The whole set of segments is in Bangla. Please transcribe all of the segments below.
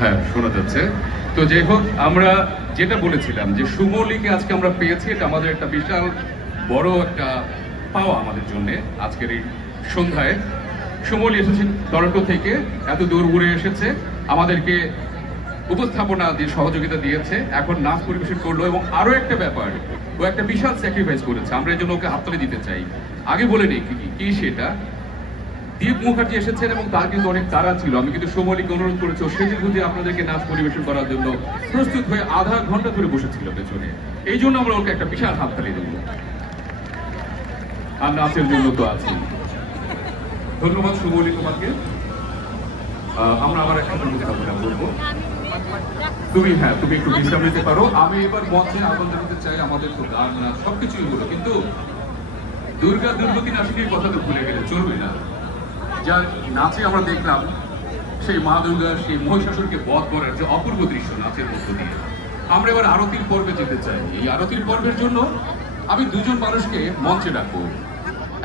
হ্যাঁ, শোনা যাচ্ছে। তো যাই হোক, আমরা যেটা বলেছিলাম যে সুমলিকে আজকে আমরা পেয়েছি, এটা আমাদের একটা বিশাল বড় একটা পাওয়া আমাদের জন্য। আজকের এই সন্ধ্যায় সুমলি এসেছেন টরন্টো থেকে, এত দূর উড়ে এসেছে, আমাদেরকে উপস্থাপনা দিয়ে সহযোগিতা দিয়েছে, এখন নাচ পরিবেশন করলো। এবং আরো একটা ব্যাপার, ও একটা বিশাল স্যাক্রিফাইস করেছে, আমরা এই জন্য ওকে হাততালি দিতে চাই। আগে বলে নিই কি সেটা। দীপ মুখার্জি এসেছেন এবং তার কিন্তু অনেক তাড়া ছিল। আমি কিন্তু সুমলিকে অনুরোধ করেছি ও সেজে গুজে আপনাদেরকে নাচ পরিবেশন করার জন্য প্রস্তুত হয়ে আধা ঘন্টা ধরে বসেছিল পেছনে। এই জন্য আমরা ওকে একটা বিশাল হাততালি দেব। আর নাচের জন্য তো আছি। ধন্যবাদ সুমলি তোমাকে। আমরা আবার একসাথে কথা বলবো। তুমি একটু বিশ্রাম নিতে পারো। আমি এবার মঞ্চে আনন্দ নিতে চাই। আমাদের তো গান নাচ সবকিছুই হলো, কিন্তু দুর্গতি নাসিকের কথা তো ভুলে গেলে চলবে না। যা নাচে আমরা দেখলাম, সেই মা দুর্গার সেই মহিষাসুরকে বধ করার যে অপূর্ব দৃশ্য নাচের মধ্য দিয়ে, আমরা এবার আরতির পর্বে যেতে চাই। এই আরতির পর্বের জন্য আমি দুজন মানুষকে মঞ্চে ডাকবো।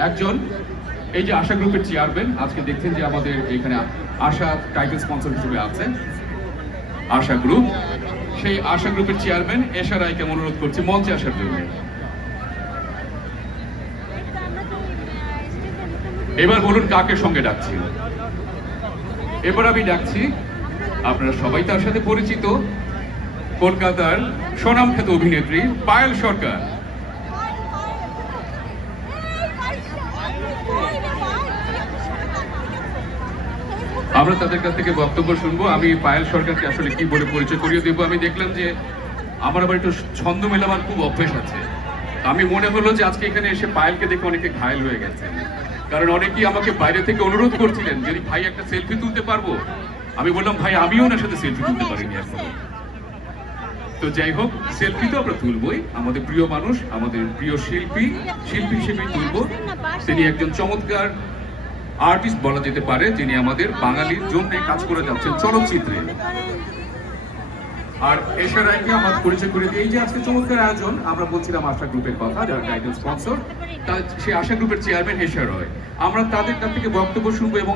একজন এই যে আশা গ্রুপের চেয়ারম্যান, আজকে দেখছেন যে আমাদের এখানে আশা টাইটেল স্পন্সর হিসেবে আছে আশা গ্রুপ, সেই আশা গ্রুপের চেয়ারম্যান এশা রায়কে অনুরোধ করছি মঞ্চে আসার জন্য। এবার বলুন কাকে সঙ্গে ডাকছি। এবার আমি ডাকছি, আপনারা সবাই তার সাথে পরিচিত, কলকাতার স্বনামখ্যাত অভিনেত্রী পায়েল সরকার। আমরা তাদের কাছ থেকে বক্তব্য শুনবো। আমি পায়েল সরকারকে আসলে কি বলে পরিচয় করিয়ে দেবো। আমি দেখলাম যে আমার আবার একটু ছন্দ মেলাবার খুব অভ্যেস আছে। আমি মনে হলো যে আজকে এখানে এসে পায়েলকে দেখে অনেকে ঘায়েল হয়ে গেছে, কারণ অনেকেই আমাকে বাইরে থেকে অনুরোধ করছিলেন যদি ভাই একটা সেলফি তুলতে পারবো। আমি বললাম ভাই আমিও ওনার সাথে সেলফি তুলতে পারিনি এখনো। তো যাই হোক, সেলফি তো আমরা তুলবই। আমাদের প্রিয় মানুষ, আমাদের প্রিয় শিল্পী হিসেবেই তুলবো। তিনি একজন চমৎকার আর্টিস্ট বলা যেতে পারে, যিনি আমাদের বাঙালির জন্য কাজ করে যাচ্ছেন চলচ্চিত্রে। আর এশা রায়কে আমার পরিচয় করে দিয়ে, এই যে আজকে চমৎকার আয়োজন, আমরা বলছিলাম আশা গ্রুপের কথা, যারা টাইটেল স্পন্সর, সেই আশা গ্রুপের চেয়ারম্যান এশা রায়। আমরা তাদের কাছ থেকে বক্তব্য শুনবো এবং